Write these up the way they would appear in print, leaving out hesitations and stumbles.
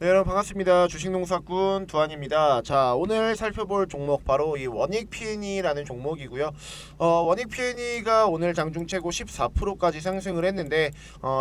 네, 여러분 반갑습니다. 주식농사꾼 두한입니다. 자, 오늘 살펴볼 종목 바로 이 원익 P&E라는 종목이고요. 원익 P&E가 오늘 장중 최고 14%까지 상승을 했는데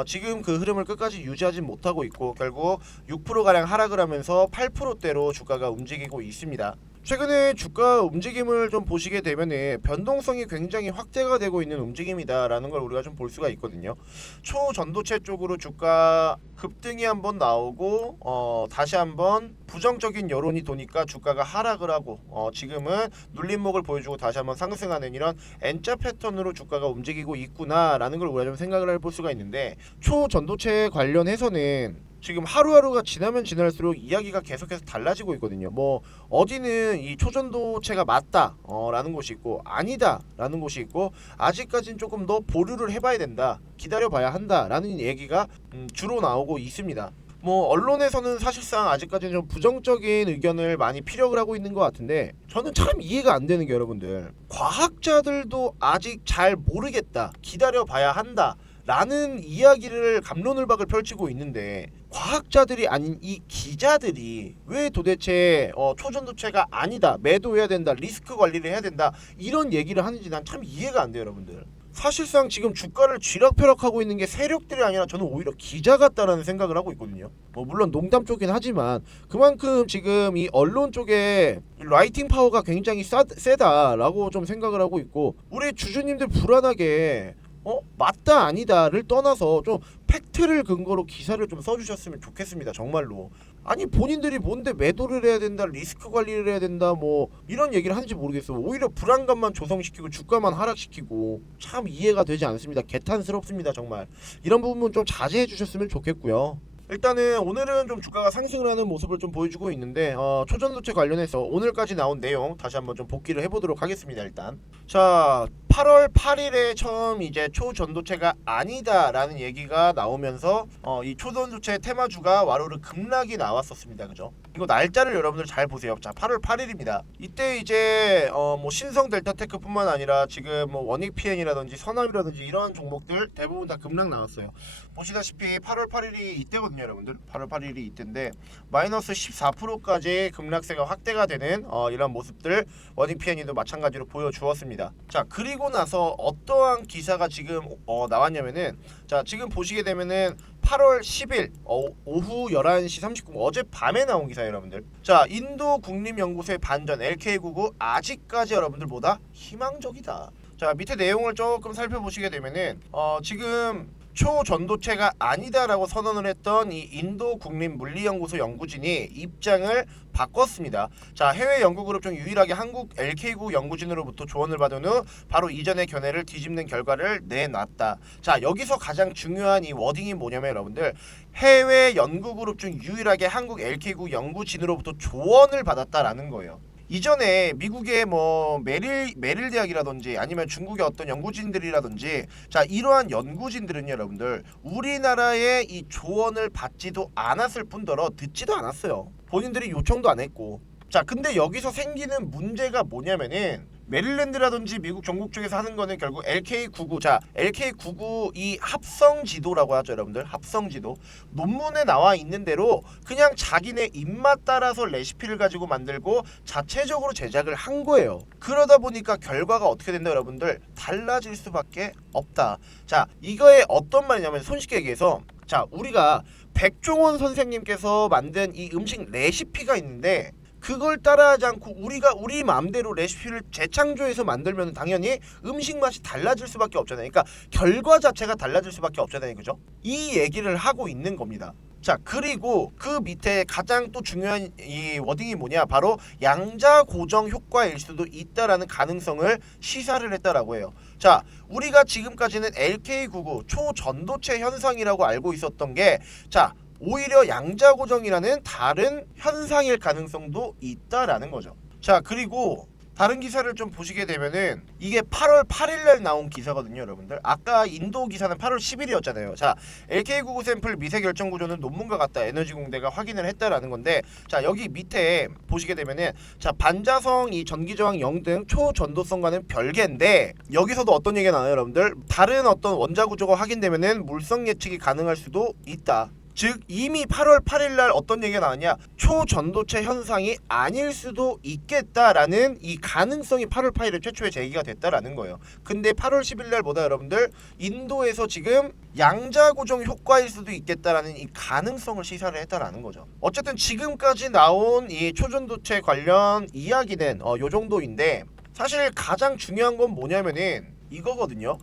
지금 그 흐름을 끝까지 유지하지 못하고 있고 결국 6% 가량 하락을 하면서 8%대로 주가가 움직이고 있습니다. 최근에 주가 움직임을 좀 보시게 되면은 변동성이 굉장히 확대가 되고 있는 움직임이다라는 걸 우리가 좀 볼 수가 있거든요. 초전도체 쪽으로 주가 급등이 한번 나오고 다시 한번 부정적인 여론이 도니까 주가가 하락을 하고 지금은 눌림목을 보여주고 다시 한번 상승하는 이런 N자 패턴으로 주가가 움직이고 있구나라는 걸 우리가 좀 생각을 해볼 수가 있는데, 초전도체 관련해서는 지금 하루하루가 지나면 지날수록 이야기가 계속해서 달라지고 있거든요. 뭐 어디는 이 초전도체가 맞다 라는 곳이 있고 아니다 라는 곳이 있고 아직까지는 조금 더 보류를 해봐야 된다, 기다려봐야 한다 라는 얘기가 주로 나오고 있습니다. 뭐 언론에서는 사실상 아직까지는 좀 부정적인 의견을 많이 피력을 하고 있는 것 같은데, 저는 참 이해가 안 되는 게, 여러분들 과학자들도 아직 잘 모르겠다, 기다려봐야 한다 라는 이야기를 갑론을박을 펼치고 있는데, 과학자들이 아닌 이 기자들이 왜 도대체 초전도체가 아니다, 매도해야 된다, 리스크 관리를 해야 된다 이런 얘기를 하는지 난 참 이해가 안 돼요, 여러분들. 사실상 지금 주가를 쥐락펴락하고 있는 게 세력들이 아니라 저는 오히려 기자 같다라는 생각을 하고 있거든요. 물론 농담 쪽이긴 하지만 그만큼 지금 이 언론 쪽에 라이팅 파워가 굉장히 세다라고 좀 생각을 하고 있고, 우리 주주님들 불안하게 맞다 아니다를 떠나서 좀 팩트를 근거로 기사를 좀 써주셨으면 좋겠습니다, 정말로. 아니 본인들이 뭔데 매도를 해야 된다, 리스크 관리를 해야 된다, 뭐 이런 얘기를 하는지 모르겠어요. 오히려 불안감만 조성시키고 주가만 하락시키고 참 이해가 되지 않습니다. 개탄스럽습니다, 정말. 이런 부분 좀 자제해 주셨으면 좋겠고요. 일단은 오늘은 좀 주가가 상승을 하는 모습을 좀 보여주고 있는데, 초전도체 관련해서 오늘까지 나온 내용 다시 한번 좀 복기를 해보도록 하겠습니다. 일단 자, 8월 8일에 처음 이제 초전도체가 아니다라는 얘기가 나오면서 이 초전도체 테마주가 와로르 급락이 나왔었습니다. 그죠? 이거 날짜를 여러분들 잘 보세요. 자, 8월 8일입니다. 이때 이제 뭐 신성 델타테크뿐만 아니라 지금 뭐 원익 P&E라든지 선암이라든지 이러한 종목들 대부분 다 급락 나왔어요. 보시다시피 8월 8일이 이때거든요, 여러분들. 8월 8일이 이때인데 마이너스 14%까지 급락세가 확대가 되는 이런 모습들 원익 P&E도 마찬가지로 보여주었습니다. 자, 그리고 나서 어떠한 기사가 지금 나왔냐면은, 자, 지금 보시게 되면은 8월 10일 오후 11시 39분 어젯밤에 나온 기사예요, 여러분들. 자, 인도 국립연구소의 반전 LK99 아직까지 여러분들보다 희망적이다. 자, 밑에 내용을 조금 살펴보시게 되면은 지금 초전도체가 아니다라고 선언을 했던 이 인도 국립물리연구소 연구진이 입장을 바꿨습니다. 자, 해외 연구그룹 중 유일하게 한국 LK9 연구진으로부터 조언을 받은 후 바로 이전의 견해를 뒤집는 결과를 내놨다. 자, 여기서 가장 중요한 이 워딩이 뭐냐면, 여러분들 해외 연구그룹 중 유일하게 한국 LK9 연구진으로부터 조언을 받았다라는 거예요. 이전에 미국의 뭐 메릴 대학이라든지 아니면 중국의 어떤 연구진들이라든지, 자, 이러한 연구진들은요, 여러분들 우리나라의 이 조언을 받지도 않았을 뿐더러 듣지도 않았어요. 본인들이 요청도 안 했고. 자, 근데 여기서 생기는 문제가 뭐냐면은, 메릴랜드라든지 미국 전국 쪽에서 하는 거는 결국 LK99, 자, LK99 이 합성 지도라고 하죠, 여러분들. 합성 지도. 논문에 나와 있는 대로 그냥 자기네 입맛 따라서 레시피를 가지고 만들고 자체적으로 제작을 한 거예요. 그러다 보니까 결과가 어떻게 된다, 여러분들? 달라질 수밖에 없다. 자, 이거에 어떤 말이냐면, 손쉽게 얘기해서, 자, 우리가 백종원 선생님께서 만든 이 음식 레시피가 있는데 그걸 따라하지 않고 우리가 우리 마음대로 레시피를 재창조해서 만들면 당연히 음식 맛이 달라질 수밖에 없잖아요. 그러니까 결과 자체가 달라질 수밖에 없잖아요. 그죠? 이 얘기를 하고 있는 겁니다. 자, 그리고 그 밑에 가장 또 중요한 이 워딩이 뭐냐, 바로 양자 고정 효과일 수도 있다라는 가능성을 시사를 했다라고 해요. 자, 우리가 지금까지는 LK99 초전도체 현상이라고 알고 있었던 게, 자, 오히려 양자고정이라는 다른 현상일 가능성도 있다라는 거죠. 자, 그리고 다른 기사를 좀 보시게 되면은 이게 8월 8일날 나온 기사거든요, 여러분들. 아까 인도 기사는 8월 10일이었잖아요. 자, LK99 샘플 미세 결정 구조는 논문과 같다, 에너지공대가 확인을 했다라는 건데, 자, 여기 밑에 보시게 되면은, 자, 반자성 이 전기저항 0등 초전도성과는 별개인데, 여기서도 어떤 얘기가 나와요, 여러분들? 다른 어떤 원자 구조가 확인되면은 물성 예측이 가능할 수도 있다. 즉 이미 8월 8일 날 어떤 얘기가 나왔냐, 초전도체 현상이 아닐 수도 있겠다라는 이 가능성이 8월 8일에 최초에 제기가 됐다라는 거예요. 근데 8월 10일 날 보다 여러분들 인도에서 지금 양자 고정 효과일 수도 있겠다라는 이 가능성을 시사를 했다라는 거죠. 어쨌든 지금까지 나온 이 초전도체 관련 이야기는 요 정도인데, 사실 가장 중요한 건 뭐냐면은 이거거든요.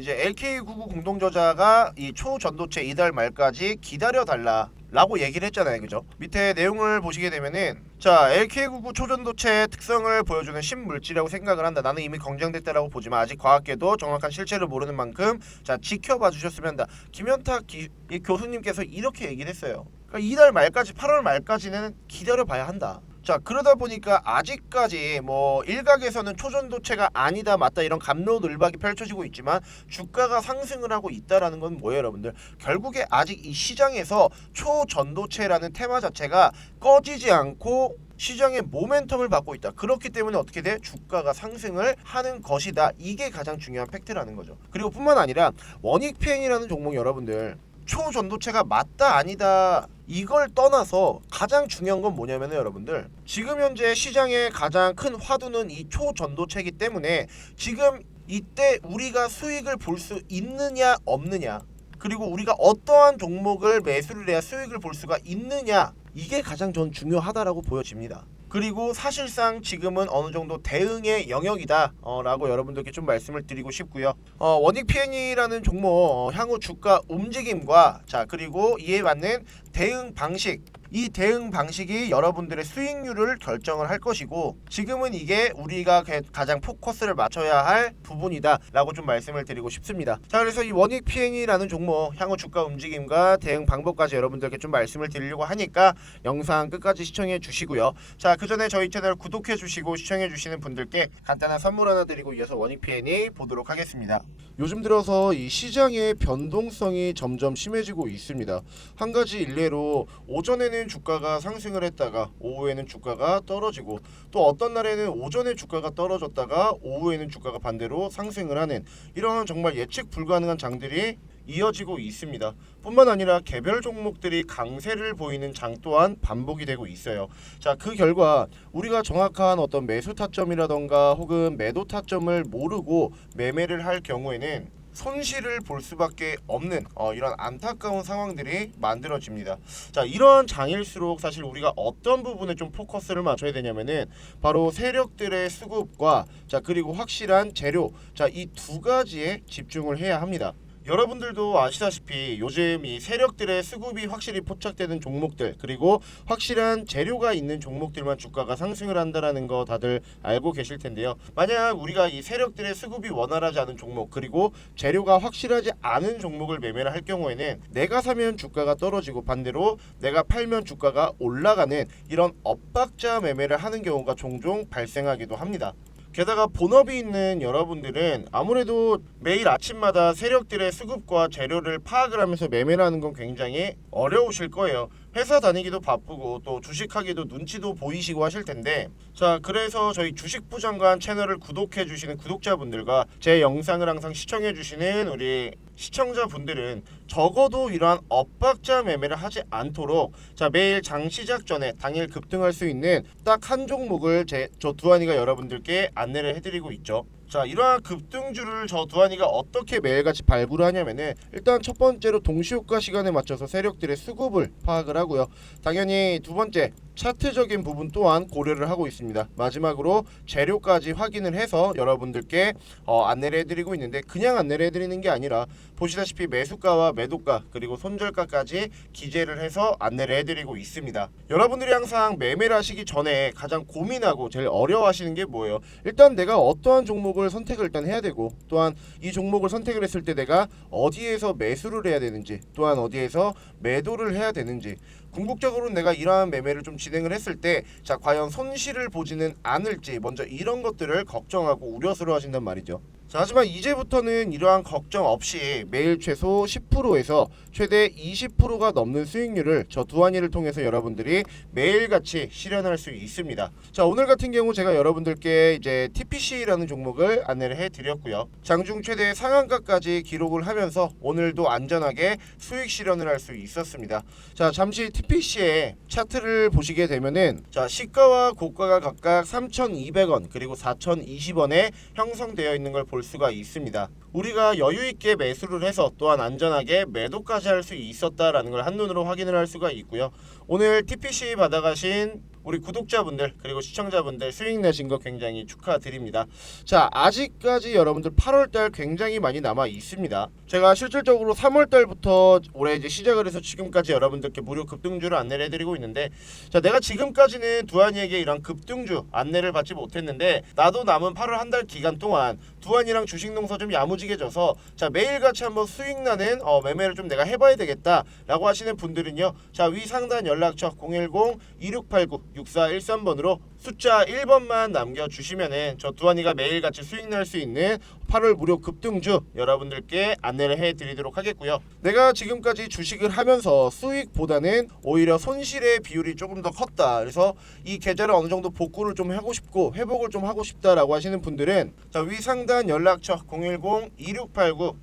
이제 LK99 공동저자가 이 초전도체 이달 말까지 기다려달라 라고 얘기를 했잖아요, 그죠? 밑에 내용을 보시게 되면은, 자, LK99 초전도체의 특성을 보여주는 신물질이라고 생각을 한다. 나는 이미 검증됐다라고 보지만 아직 과학계도 정확한 실체를 모르는 만큼 자, 지켜봐 주셨으면 한다. 김현탁 이 교수님께서 이렇게 얘기를 했어요. 그러니까 이달 말까지, 8월 말까지는 기다려봐야 한다. 자, 그러다 보니까 아직까지 뭐 일각에서는 초전도체가 아니다 맞다 이런 갑론을박이 펼쳐지고 있지만 주가가 상승을 하고 있다라는 건 뭐예요, 여러분들? 결국에 아직 이 시장에서 초전도체라는 테마 자체가 꺼지지 않고 시장의 모멘텀을 받고 있다. 그렇기 때문에 어떻게 돼? 주가가 상승을 하는 것이다. 이게 가장 중요한 팩트라는 거죠. 그리고 뿐만 아니라 원익PN이라는 종목, 여러분들 초전도체가 맞다 아니다 이걸 떠나서 가장 중요한 건 뭐냐면은 여러분들, 지금 현재 시장의 가장 큰 화두는 이 초전도체이기 때문에 지금 이때 우리가 수익을 볼 수 있느냐 없느냐, 그리고 우리가 어떠한 종목을 매수를 해야 수익을 볼 수가 있느냐, 이게 가장 전 중요하다라고 보여집니다. 그리고 사실상 지금은 어느 정도 대응의 영역이다 라고 여러분들께 좀 말씀을 드리고 싶고요. 원익PN이라는 종목 향후 주가 움직임과 자, 그리고 이에 맞는 대응 방식, 이 대응 방식이 여러분들의 수익률을 결정을 할 것이고, 지금은 이게 우리가 가장 포커스를 맞춰야 할 부분이다 라고 좀 말씀을 드리고 싶습니다. 자, 그래서 이 원익PN이라는 종목 향후 주가 움직임과 대응 방법까지 여러분들께 좀 말씀을 드리려고 하니까 영상 끝까지 시청해 주시고요. 자, 그 전에 저희 채널 구독해 주시고 시청해 주시는 분들께 간단한 선물 하나 드리고 이어서 원익PN이 보도록 하겠습니다. 요즘 들어서 이 시장의 변동성이 점점 심해지고 있습니다. 한 가지 일례로 오전에는 주가가 상승을 했다가 오후에는 주가가 떨어지고, 또 어떤 날에는 오전에 주가가 떨어졌다가 오후에는 주가가 반대로 상승을 하는 이런 정말 예측 불가능한 장들이 이어지고 있습니다. 뿐만 아니라 개별 종목들이 강세를 보이는 장 또한 반복이 되고 있어요. 자, 그 결과 우리가 정확한 어떤 매수 타점이라던가 혹은 매도 타점을 모르고 매매를 할 경우에는 손실을 볼 수밖에 없는 이런 안타까운 상황들이 만들어집니다. 자, 이런 장일수록 사실 우리가 어떤 부분에 좀 포커스를 맞춰야 되냐면은 바로 세력들의 수급과 자, 그리고 확실한 재료, 자, 이 두 가지에 집중을 해야 합니다. 여러분들도 아시다시피 요즘 이 세력들의 수급이 확실히 포착되는 종목들, 그리고 확실한 재료가 있는 종목들만 주가가 상승을 한다라는 거 다들 알고 계실 텐데요. 만약 우리가 이 세력들의 수급이 원활하지 않은 종목, 그리고 재료가 확실하지 않은 종목을 매매를 할 경우에는 내가 사면 주가가 떨어지고 반대로 내가 팔면 주가가 올라가는 이런 엇박자 매매를 하는 경우가 종종 발생하기도 합니다. 게다가 본업이 있는 여러분들은 아무래도 매일 아침마다 세력들의 수급과 재료를 파악을 하면서 매매를 하는 건 굉장히 어려우실 거예요. 회사 다니기도 바쁘고 또 주식하기도 눈치도 보이시고 하실 텐데, 자, 그래서 저희 주식부장관 채널을 구독해 주시는 구독자분들과 제 영상을 항상 시청해 주시는 우리 시청자분들은 적어도 이러한 엇박자 매매를 하지 않도록 자, 매일 장 시작 전에 당일 급등할 수 있는 딱 한 종목을 저 두한이가 여러분들께 안내를 해드리고 있죠. 자, 이러한 급등주를 저 두한이가 어떻게 매일같이 발굴을 하냐면은, 일단 첫 번째로 동시효과 시간에 맞춰서 세력들의 수급을 파악을 하고요. 당연히 두 번째, 차트적인 부분 또한 고려를 하고 있습니다. 마지막으로 재료까지 확인을 해서 여러분들께 안내를 해드리고 있는데, 그냥 안내를 해드리는 게 아니라 보시다시피 매수가와 매도가 그리고 손절가까지 기재를 해서 안내를 해드리고 있습니다. 여러분들이 항상 매매를 하시기 전에 가장 고민하고 제일 어려워하시는 게 뭐예요? 일단 내가 어떠한 종목을 선택을 일단 해야 되고, 또한 이 종목을 선택을 했을 때 내가 어디에서 매수를 해야 되는지, 또한 어디에서 매도를 해야 되는지, 궁극적으로 내가 이러한 매매를 좀 진행을 했을 때 자, 과연 손실을 보지는 않을지, 먼저 이런 것들을 걱정하고 우려스러워 하신단 말이죠. 자, 하지만 이제부터는 이러한 걱정 없이 매일 최소 10%에서 최대 20%가 넘는 수익률을 저 두한이를 통해서 여러분들이 매일같이 실현할 수 있습니다. 자, 오늘 같은 경우 제가 여러분들께 이제 TPC라는 종목을 안내를 해드렸고요. 장중 최대 상한가까지 기록을 하면서 오늘도 안전하게 수익 실현을 할 수 있었습니다. 자, 잠시 TPC의 차트를 보시게 되면은 자, 시가와 고가가 각각 3,200원 그리고 4,020원에 형성되어 있는 걸 볼 수가 있습니다. 우리가 여유 있게 매수를 해서 또한 안전하게 매도까지 할 수 있었다라는 걸 한눈으로 확인을 할 수가 있고요. 오늘 TPC 받아가신 우리 구독자분들 그리고 시청자분들 수익 내신 거 굉장히 축하드립니다. 자, 아직까지 여러분들 8월달 굉장히 많이 남아 있습니다. 제가 실질적으로 3월달부터 올해 이제 시작을 해서 지금까지 여러분들께 무료 급등주를 안내를 해드리고 있는데, 자, 내가 지금까지는 두한이에게 이런 급등주 안내를 받지 못했는데 나도 남은 8월 한 달 기간 동안 두한이랑 주식농사 좀 야무지게 져서 자, 매일같이 한번 수익 나는 매매를 좀 내가 해봐야 되겠다 라고 하시는 분들은요, 자, 위 상단 연락처 010-2689-6413번으로 숫자 1번만 남겨주시면은 저 두한이가 매일같이 수익 날 수 있는 8월 무료 급등주 여러분들께 안내를 해드리도록 하겠고요. 내가 지금까지 주식을 하면서 수익보다는 오히려 손실의 비율이 조금 더 컸다, 그래서 이 계좌를 어느 정도 복구를 좀 하고 싶고 회복을 좀 하고 싶다라고 하시는 분들은 자, 위 상단 연락처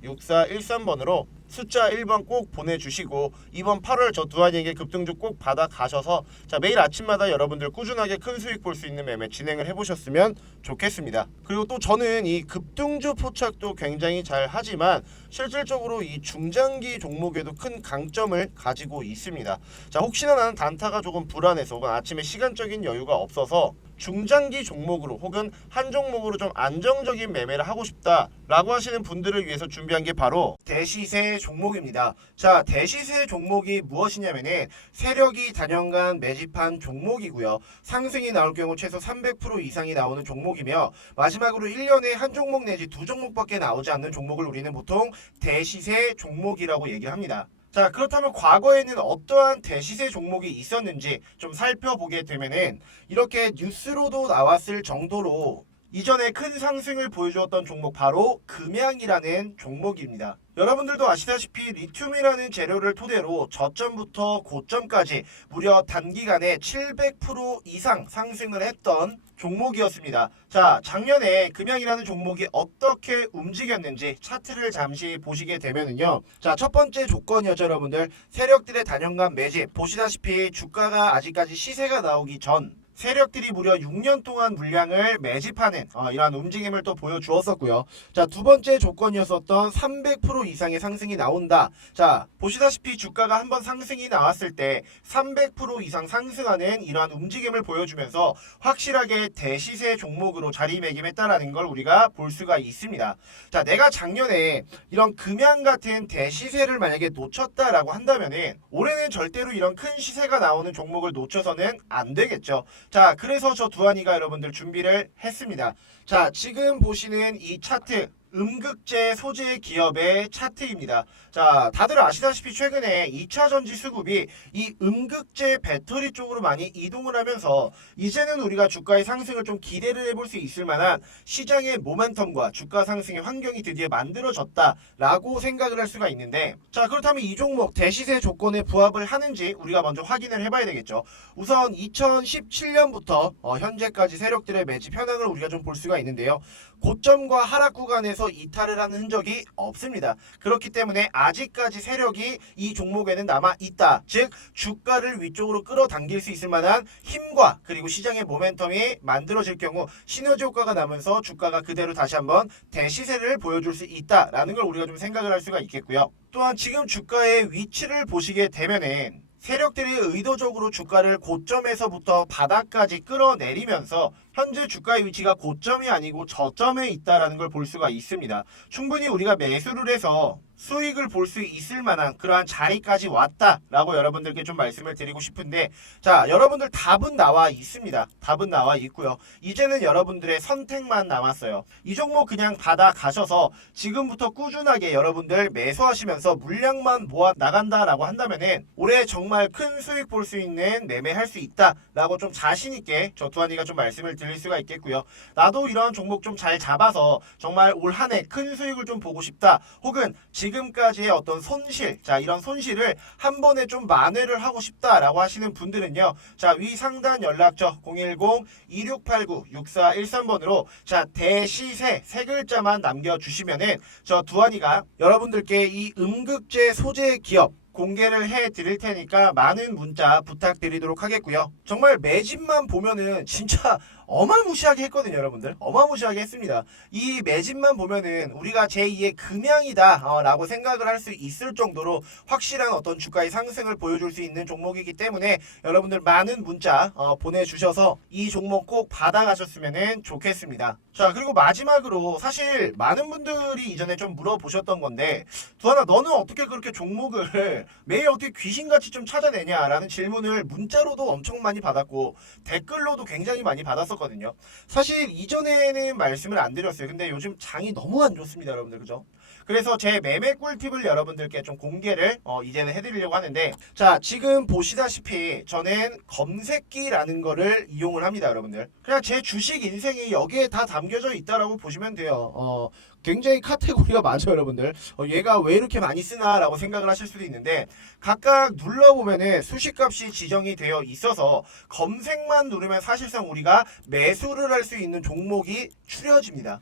010-2689-6413번으로 숫자 1번 꼭 보내주시고 이번 8월 저 두한이에게 급등주 꼭 받아 가셔서 자, 매일 아침마다 여러분들 꾸준하게 큰 수익 볼 수 있는 매매 진행을 해보셨으면 좋겠습니다. 그리고 또 저는 이 급등주 포착도 굉장히 잘 하지만 실질적으로 이 중장기 종목에도 큰 강점을 가지고 있습니다. 자, 혹시나 나는 단타가 조금 불안해서 혹은 아침에 시간적인 여유가 없어서 중장기 종목으로 혹은 한 종목으로 좀 안정적인 매매를 하고 싶다라고 하시는 분들을 위해서 준비한 게 바로 대시세 종목입니다. 자, 대시세 종목이 무엇이냐면은 세력이 단연간 매집한 종목이고요. 상승이 나올 경우 최소 300% 이상이 나오는 종목이며 마지막으로 1년에 한 종목 내지 두 종목밖에 나오지 않는 종목을 우리는 보통 대시세 종목이라고 얘기를 합니다. 자, 그렇다면 과거에는 어떠한 대시세 종목이 있었는지 좀 살펴보게 되면은 이렇게 뉴스로도 나왔을 정도로 이전에 큰 상승을 보여주었던 종목 바로 금양이라는 종목입니다. 여러분들도 아시다시피 리튬이라는 재료를 토대로 저점부터 고점까지 무려 단기간에 700% 이상 상승을 했던 종목이었습니다. 자, 작년에 금양이라는 종목이 어떻게 움직였는지 차트를 잠시 보시게 되면은요. 자, 첫 번째 조건이었죠, 여러분들. 세력들의 단연간 매집. 보시다시피 주가가 아직까지 시세가 나오기 전 세력들이 무려 6년 동안 물량을 매집하는 이러한 움직임을 또 보여주었었고요. 자, 두 번째 조건이었었던 300% 이상의 상승이 나온다. 자, 보시다시피 주가가 한번 상승이 나왔을 때 300% 이상 상승하는 이러한 움직임을 보여주면서 확실하게 대시세 종목으로 자리매김했다라는 걸 우리가 볼 수가 있습니다. 자, 내가 작년에 이런 금양 같은 대시세를 만약에 놓쳤다라고 한다면은 올해는 절대로 이런 큰 시세가 나오는 종목을 놓쳐서는 안 되겠죠. 자, 그래서 저 두한이가 여러분들 준비를 했습니다. 자, 지금 보시는 이 차트 음극재 소재 기업의 차트입니다. 자, 다들 아시다시피 최근에 2차 전지 수급이 이 음극재 배터리 쪽으로 많이 이동을 하면서 이제는 우리가 주가의 상승을 좀 기대를 해볼 수 있을 만한 시장의 모멘텀과 주가 상승의 환경이 드디어 만들어졌다라고 생각을 할 수가 있는데, 자, 그렇다면 이 종목 대시세 조건에 부합을 하는지 우리가 먼저 확인을 해봐야 되겠죠. 우선 2017년부터 현재까지 세력들의 매집 현황을 우리가 좀 볼 수가 있는데요. 고점과 하락 구간에서 이탈을 하는 흔적이 없습니다. 그렇기 때문에 아직까지 세력이 이 종목에는 남아 있다. 즉 주가를 위쪽으로 끌어당길 수 있을 만한 힘과 그리고 시장의 모멘텀이 만들어질 경우 시너지 효과가 나면서 주가가 그대로 다시 한번 대시세를 보여줄 수 있다라는 걸 우리가 좀 생각을 할 수가 있겠고요. 또한 지금 주가의 위치를 보시게 되면은 세력들이 의도적으로 주가를 고점에서부터 바닥까지 끌어내리면서 현재 주가의 위치가 고점이 아니고 저점에 있다는 걸 볼 수가 있습니다. 충분히 우리가 매수를 해서 수익을 볼 수 있을 만한 그러한 자리까지 왔다라고 여러분들께 좀 말씀을 드리고 싶은데, 자, 여러분들 답은 나와 있습니다. 답은 나와 있고요. 이제는 여러분들의 선택만 남았어요. 이 종목 그냥 받아 가셔서 지금부터 꾸준하게 여러분들 매수하시면서 물량만 모아 나간다라고 한다면은 올해 정말 큰 수익 볼 수 있는 매매할 수 있다라고 좀 자신 있게 저 두한이가 좀 말씀을 드릴 수가 있겠고요. 나도 이런 종목 좀 잘 잡아서 정말 올 한 해 큰 수익을 좀 보고 싶다. 혹은 지금까지의 어떤 손실, 자 이런 손실을 한 번에 좀 만회를 하고 싶다라고 하시는 분들은요. 자 위 상단 연락처 010-2689-6413번으로 자 대시세 세 글자만 남겨주시면은 저 두한이가 여러분들께 이 음극재 소재 기업 공개를 해 드릴 테니까 많은 문자 부탁드리도록 하겠고요. 정말 매집만 보면은 진짜 어마무시하게 했거든요, 여러분들. 어마무시하게 했습니다. 이 매집만 보면은 우리가 제2의 금양이다 라고 생각을 할 수 있을 정도로 확실한 어떤 주가의 상승을 보여줄 수 있는 종목이기 때문에 여러분들 많은 문자 보내주셔서 이 종목 꼭 받아가셨으면 좋겠습니다. 자, 그리고 마지막으로 사실 많은 분들이 이전에 좀 물어보셨던 건데 두하나 너는 어떻게 그렇게 종목을 매일 어떻게 귀신같이 좀 찾아내냐라는 질문을 문자로도 엄청 많이 받았고 댓글로도 굉장히 많이 받았었거든요. 사실 이전에는 말씀을 안 드렸어요. 근데 요즘 장이 너무 안 좋습니다, 여러분들. 그죠? 그래서 제 매매 꿀팁을 여러분들께 좀 공개를 이제는 해드리려고 하는데 자 지금 보시다시피 저는 검색기라는 거를 이용을 합니다, 여러분들. 그냥 제 주식 인생이 여기에 다 담겨져 있다라고 보시면 돼요. 굉장히 카테고리가 많죠, 여러분들. 얘가 왜 이렇게 많이 쓰나 라고 생각을 하실 수도 있는데 각각 눌러보면은 수식값이 지정이 되어 있어서 검색만 누르면 사실상 우리가 매수를 할 수 있는 종목이 추려집니다.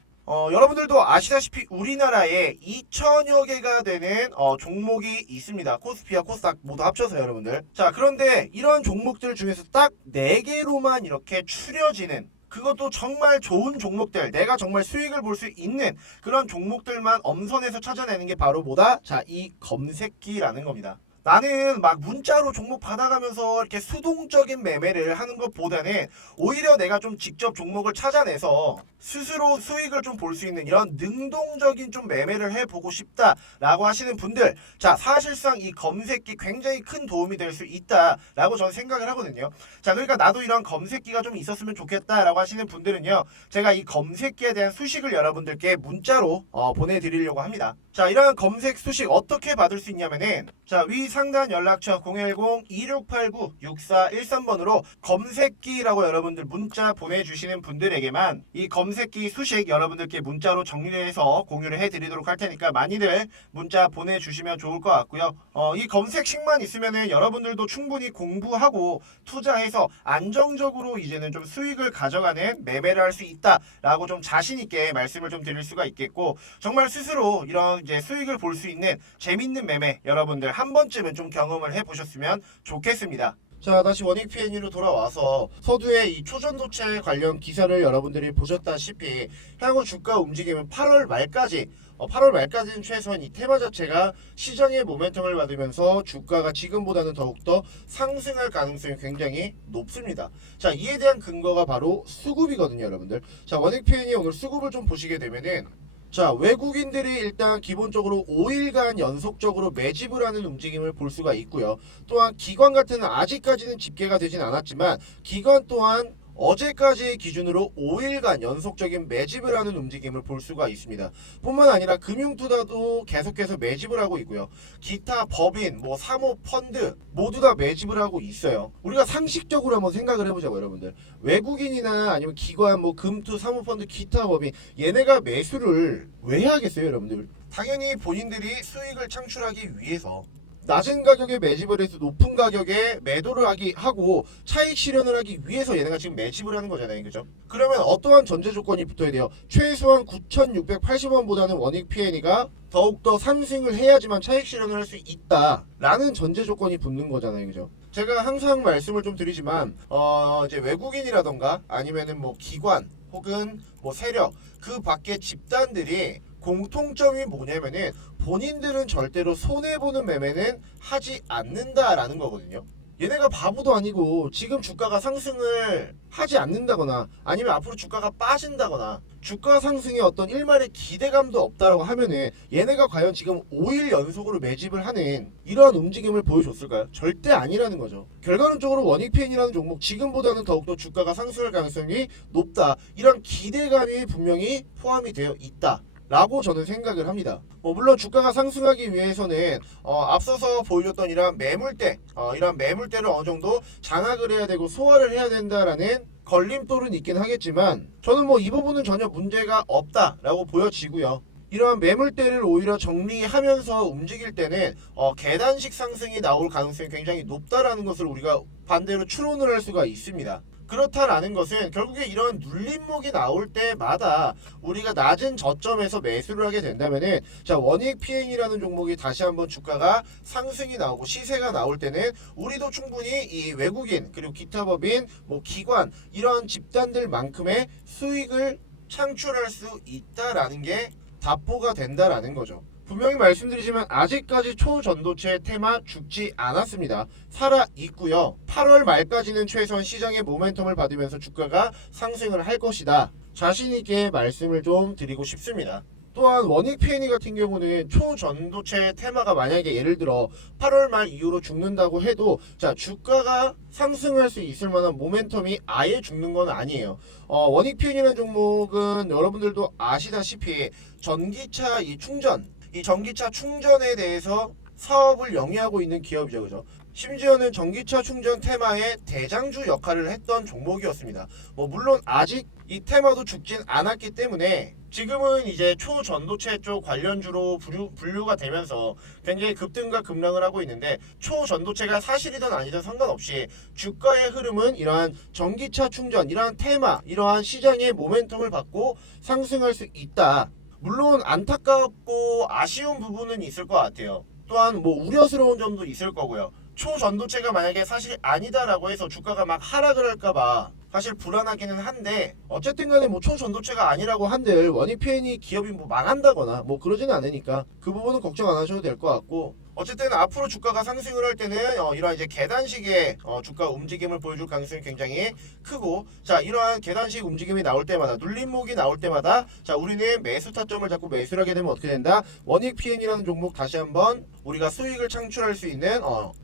여러분들도 아시다시피 우리나라에 2천여 개가 되는 종목이 있습니다. 코스피와 코스닥 모두 합쳐서 여러분들. 자, 그런데 이런 종목들 중에서 딱 4개로만 이렇게 추려지는 그것도 정말 좋은 종목들, 내가 정말 수익을 볼 수 있는 그런 종목들만 엄선해서 찾아내는 게 바로 뭐다? 자, 이 검색기라는 겁니다. 나는 막 문자로 종목 받아가면서 이렇게 수동적인 매매를 하는 것보다는 오히려 내가 좀 직접 종목을 찾아내서 스스로 수익을 좀 볼 수 있는 이런 능동적인 좀 매매를 해보고 싶다라고 하시는 분들, 자 사실상 이 검색기 굉장히 큰 도움이 될 수 있다라고 저는 생각을 하거든요. 자 그러니까 나도 이런 검색기가 좀 있었으면 좋겠다라고 하시는 분들은요, 제가 이 검색기에 대한 수식을 여러분들께 문자로 보내드리려고 합니다. 자 이러한 검색 수식 어떻게 받을 수 있냐면은 자 위 상단 연락처 010-2689-6413번으로 검색기라고 여러분들 문자 보내주시는 분들에게만 이 검색기 수식 여러분들께 문자로 정리해서 공유를 해드리도록 할 테니까 많이들 문자 보내주시면 좋을 것 같고요. 이 검색식만 있으면은 여러분들도 충분히 공부하고 투자해서 안정적으로 이제는 좀 수익을 가져가는 매매를 할 수 있다라고 좀 자신있게 말씀을 좀 드릴 수가 있겠고, 정말 스스로 이런 이제 수익을 볼 수 있는 재밌는 매매 여러분들 한 번쯤은 좀 경험을 해보셨으면 좋겠습니다. 자 다시 원익PN으로 돌아와서 서두의 이 초전도체 관련 기사를 여러분들이 보셨다시피 향후 주가 움직임은 8월 말까지 8월 말까지는 최소한 이 테마 자체가 시장의 모멘텀을 받으면서 주가가 지금보다는 더욱더 상승할 가능성이 굉장히 높습니다. 자 이에 대한 근거가 바로 수급이거든요, 여러분들. 자 원익PN이 오늘 수급을 좀 보시게 되면은 자 외국인들이 일단 기본적으로 5일간 연속적으로 매집을 하는 움직임을 볼 수가 있고요. 또한 기관 같은 아직까지는 집계가 되진 않았지만 기관 또한 어제까지 기준으로 5일간 연속적인 매집을 하는 움직임을 볼 수가 있습니다. 뿐만 아니라 금융투자도 계속해서 매집을 하고 있고요. 기타 법인, 사모펀드 모두 다 매집을 하고 있어요. 우리가 상식적으로 한번 생각을 해보자고 여러분들. 외국인이나 아니면 기관, 금투, 사모펀드, 기타 법인 얘네가 매수를 왜 하겠어요, 여러분들? 당연히 본인들이 수익을 창출하기 위해서 낮은 가격에 매집을 해서 높은 가격에 매도를 하고 차익 실현을 하기 위해서 얘네가 지금 매집을 하는 거잖아요, 그죠? 그러면 어떠한 전제 조건이 붙어야 돼요? 최소한 9,680원보다는 원익PN이가 더욱더 상승을 해야지만 차익 실현을 할 수 있다라는 전제 조건이 붙는 거잖아요, 그죠? 제가 항상 말씀을 좀 드리지만 이제 외국인이라던가 아니면은 기관 혹은 세력 그 밖에 집단들이 공통점이 뭐냐면은 본인들은 절대로 손해보는 매매는 하지 않는다라는 거거든요. 얘네가 바보도 아니고 지금 주가가 상승을 하지 않는다거나 아니면 앞으로 주가가 빠진다거나 주가 상승에 어떤 일말의 기대감도 없다라고 하면은 얘네가 과연 지금 5일 연속으로 매집을 하는 이러한 움직임을 보여줬을까요? 절대 아니라는 거죠. 결과론적으로 원익PN이라는 종목 지금보다는 더욱더 주가가 상승할 가능성이 높다, 이런 기대감이 분명히 포함이 되어 있다 라고 저는 생각을 합니다. 물론 주가가 상승하기 위해서는 앞서서 보여줬던 이런 매물대, 이런 매물대를 어느 정도 장악을 해야 되고 소화를 해야 된다라는 걸림돌은 있긴 하겠지만 저는 뭐 이 부분은 전혀 문제가 없다라고 보여지고요. 이러한 매물대를 오히려 정리하면서 움직일 때는 계단식 상승이 나올 가능성이 굉장히 높다라는 것을 우리가 반대로 추론을 할 수가 있습니다. 그렇다라는 것은 결국에 이런 눌림목이 나올 때마다 우리가 낮은 저점에서 매수를 하게 된다면은 자 원익 PN이라는 종목이 다시 한번 주가가 상승이 나오고 시세가 나올 때는 우리도 충분히 이 외국인 그리고 기타 법인 뭐 기관 이러한 집단들만큼의 수익을 창출할 수 있다라는 게 답보가 된다라는 거죠. 분명히 말씀드리지만 아직까지 초전도체 테마 죽지 않았습니다. 살아 있고요. 8월 말까지는 최소한 시장의 모멘텀을 받으면서 주가가 상승을 할 것이다. 자신 있게 말씀을 좀 드리고 싶습니다. 또한 원익 PNE 같은 경우는 초전도체 테마가 만약에 예를 들어 8월 말 이후로 죽는다고 해도 자 주가가 상승할 수 있을 만한 모멘텀이 아예 죽는 건 아니에요. 원익 PN이라는 종목은 여러분들도 아시다시피 전기차 이 전기차 충전에 대해서 사업을 영위하고 있는 기업이죠. 그죠? 심지어는 전기차 충전 테마의 대장주 역할을 했던 종목이었습니다. 물론 아직 이 테마도 죽진 않았기 때문에 지금은 이제 초전도체 쪽 관련주로 분류가 되면서 굉장히 급등과 급락을 하고 있는데 초전도체가 사실이든 아니든 상관없이 주가의 흐름은 이러한 전기차 충전, 이러한 테마, 이러한 시장의 모멘텀을 받고 상승할 수 있다. 물론 안타깝고 아쉬운 부분은 있을 것 같아요. 또한 우려스러운 점도 있을 거고요. 초전도체가 만약에 사실 아니다라고 해서 주가가 막 하락을 할까봐 사실 불안하기는 한데 어쨌든 간에 초전도체가 아니라고 한들 원익 PNE 기업이 망한다거나 그러지는 않으니까 그 부분은 걱정 안 하셔도 될 것 같고 어쨌든 앞으로 주가가 상승을 할 때는 이러한 이제 계단식의 주가 움직임을 보여줄 가능성이 굉장히 크고 자 이러한 계단식 움직임이 나올 때마다 눌림목이 나올 때마다 자 우리는 매수 타점을 잡고 매수를 하게 되면 어떻게 된다? 원익 PN이라는 종목 다시 한번 우리가 수익을 창출할 수 있는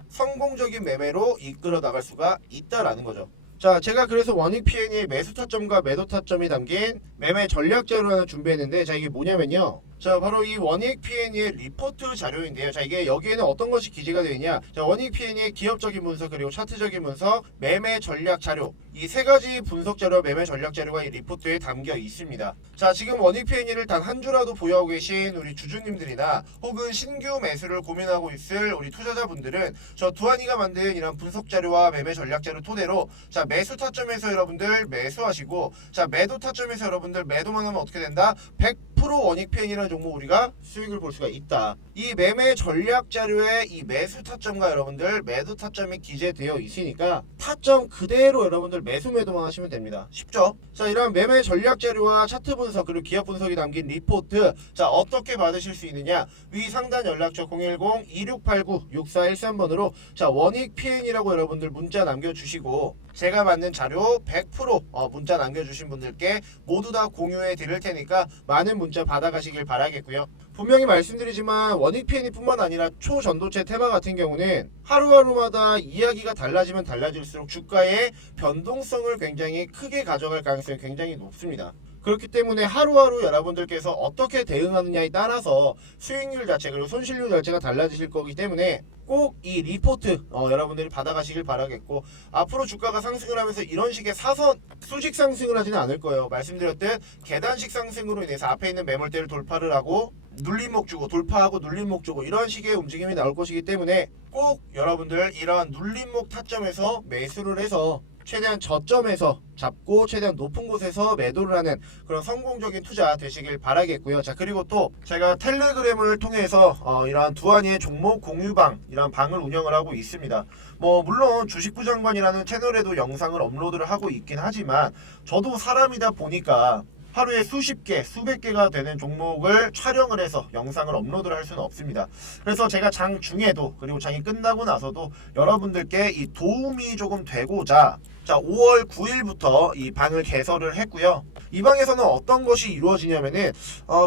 성공적인 매매로 이끌어 나갈 수가 있다라는 거죠. 자 제가 그래서 원익 PN의 매수 타점과 매도 타점이 담긴 매매 전략 자료를 하나 준비했는데 자 이게 뭐냐면요. 자 바로 이 원익 PN의 리포트 자료인데요. 자 이게 여기에는 어떤 것이 기재가 되어 있냐. 자 원익 PN의 기업적인 분석 그리고 차트적인 분석 매매 전략 자료 이 세 가지 분석 자료 매매 전략 자료가 이 리포트에 담겨 있습니다. 자 지금 원익 PN을 단 한 주라도 보유하고 계신 우리 주주님들이나 혹은 신규 매수를 고민하고 있을 우리 투자자분들은 저 두한이가 만든 이런 분석 자료와 매매 전략 자료 토대로 자 매수 타점에서 여러분들 매수하시고 자 매도 타점에서 여러분들 매도만 하면 어떻게 된다? 100% 원익 PN이라는 종목 우리가 수익을 볼 수가 있다. 이 매매 전략 자료에 이 매수 타점과 여러분들 매도 타점이 기재되어 있으니까 타점 그대로 여러분들 매수 매도만 하시면 됩니다. 쉽죠? 자 이런 매매 전략 자료와 차트 분석 그리고 기업 분석이 담긴 리포트 자 어떻게 받으실 수 있느냐 위 상단 연락처 010-2689-6413번으로 자 원익 PN이라고 여러분들 문자 남겨주시고 제가 만든 자료 100% 문자 남겨주신 분들께 모두 다 공유해 드릴 테니까 많은 문자 받아가시길 바라겠고요. 분명히 말씀드리지만 원익 PN이 뿐만 아니라 초전도체 테마 같은 경우는 하루하루마다 이야기가 달라지면 달라질수록 주가의 변동성을 굉장히 크게 가져갈 가능성이 굉장히 높습니다. 그렇기 때문에 하루하루 여러분들께서 어떻게 대응하느냐에 따라서 수익률 자체 그리고 손실률 자체가 달라지실 거기 때문에 꼭 이 리포트 여러분들이 받아가시길 바라겠고 앞으로 주가가 상승을 하면서 이런 식의 사선 수직 상승을 하지는 않을 거예요. 말씀드렸듯 계단식 상승으로 인해서 앞에 있는 매물대를 돌파를 하고 눌림목 주고 돌파하고 눌림목 주고 이런 식의 움직임이 나올 것이기 때문에 꼭 여러분들 이러한 눌림목 타점에서 매수를 해서 최대한 저점에서 잡고 최대한 높은 곳에서 매도를 하는 그런 성공적인 투자 되시길 바라겠고요. 자 그리고 또 제가 텔레그램을 통해서 이러한 두한이의 종목 공유방 이런 방을 운영을 하고 있습니다. 물론 주식부장관이라는 채널에도 영상을 업로드를 하고 있긴 하지만 저도 사람이다 보니까 하루에 수십 개, 수백 개가 되는 종목을 촬영을 해서 영상을 업로드를 할 수는 없습니다. 그래서 제가 장 중에도 그리고 장이 끝나고 나서도 여러분들께 이 도움이 조금 되고자 자 5월 9일부터 이 방을 개설을 했고요. 이 방에서는 어떤 것이 이루어지냐면은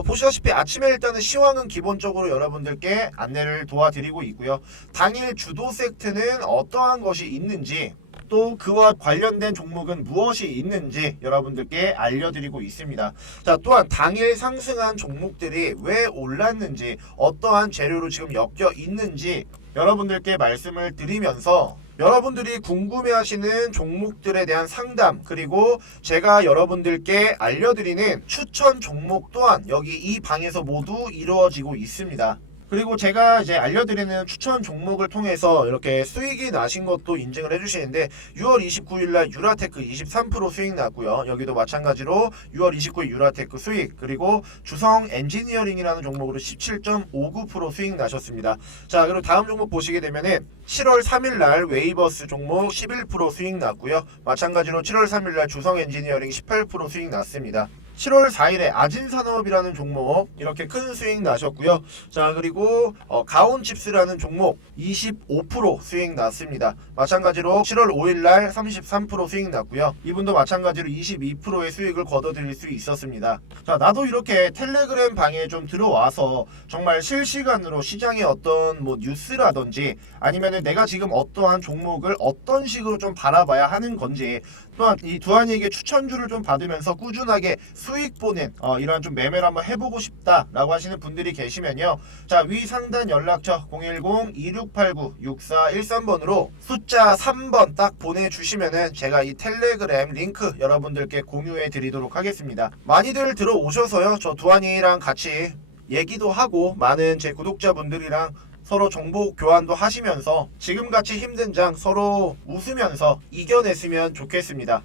보시다시피 아침에 일단은 시황은 기본적으로 여러분들께 안내를 도와드리고 있고요. 당일 주도 세트는 어떠한 것이 있는지 또 그와 관련된 종목은 무엇이 있는지 여러분들께 알려드리고 있습니다. 자 또한 당일 상승한 종목들이 왜 올랐는지 어떠한 재료로 지금 엮여 있는지 여러분들께 말씀을 드리면서 여러분들이 궁금해하시는 종목들에 대한 상담, 그리고 제가 여러분들께 알려드리는 추천 종목 또한 여기 이 방에서 모두 이루어지고 있습니다. 그리고 제가 이제 알려드리는 추천 종목을 통해서 이렇게 수익이 나신 것도 인증을 해주시는데 6월 29일날 유라테크 23% 수익 났고요. 여기도 마찬가지로 6월 29일 유라테크 수익, 그리고 주성 엔지니어링이라는 종목으로 17.59% 수익 나셨습니다. 자, 그리고 다음 종목 보시게 되면은 7월 3일날 웨이버스 종목 11% 수익 났고요. 마찬가지로 7월 3일날 주성 엔지니어링 18% 수익 났습니다. 7월 4일에 아진산업이라는 종목 이렇게 큰 수익 나셨고요. 자, 그리고 가온칩스라는 종목 25% 수익 났습니다. 마찬가지로 7월 5일날 33% 수익 났고요. 이분도 마찬가지로 22%의 수익을 거둬들일 수 있었습니다. 자, 나도 이렇게 텔레그램 방에 좀 들어와서 정말 실시간으로 시장의 어떤 뭐 뉴스라든지 아니면은 내가 지금 어떠한 종목을 어떤 식으로 좀 바라봐야 하는 건지, 또한 이 두한이에게 추천주를 좀 받으면서 꾸준하게 수익 보는 이런 좀 매매를 한번 해보고 싶다라고 하시는 분들이 계시면요. 자, 위 상단 연락처 010-2689-6413번으로 숫자 3번 딱 보내주시면은 제가 이 텔레그램 링크 여러분들께 공유해 드리도록 하겠습니다. 많이들 들어오셔서요. 저 두한이랑 같이 얘기도 하고 많은 제 구독자분들이랑 서로 정보 교환도 하시면서 지금같이 힘든 장 서로 웃으면서 이겨냈으면 좋겠습니다.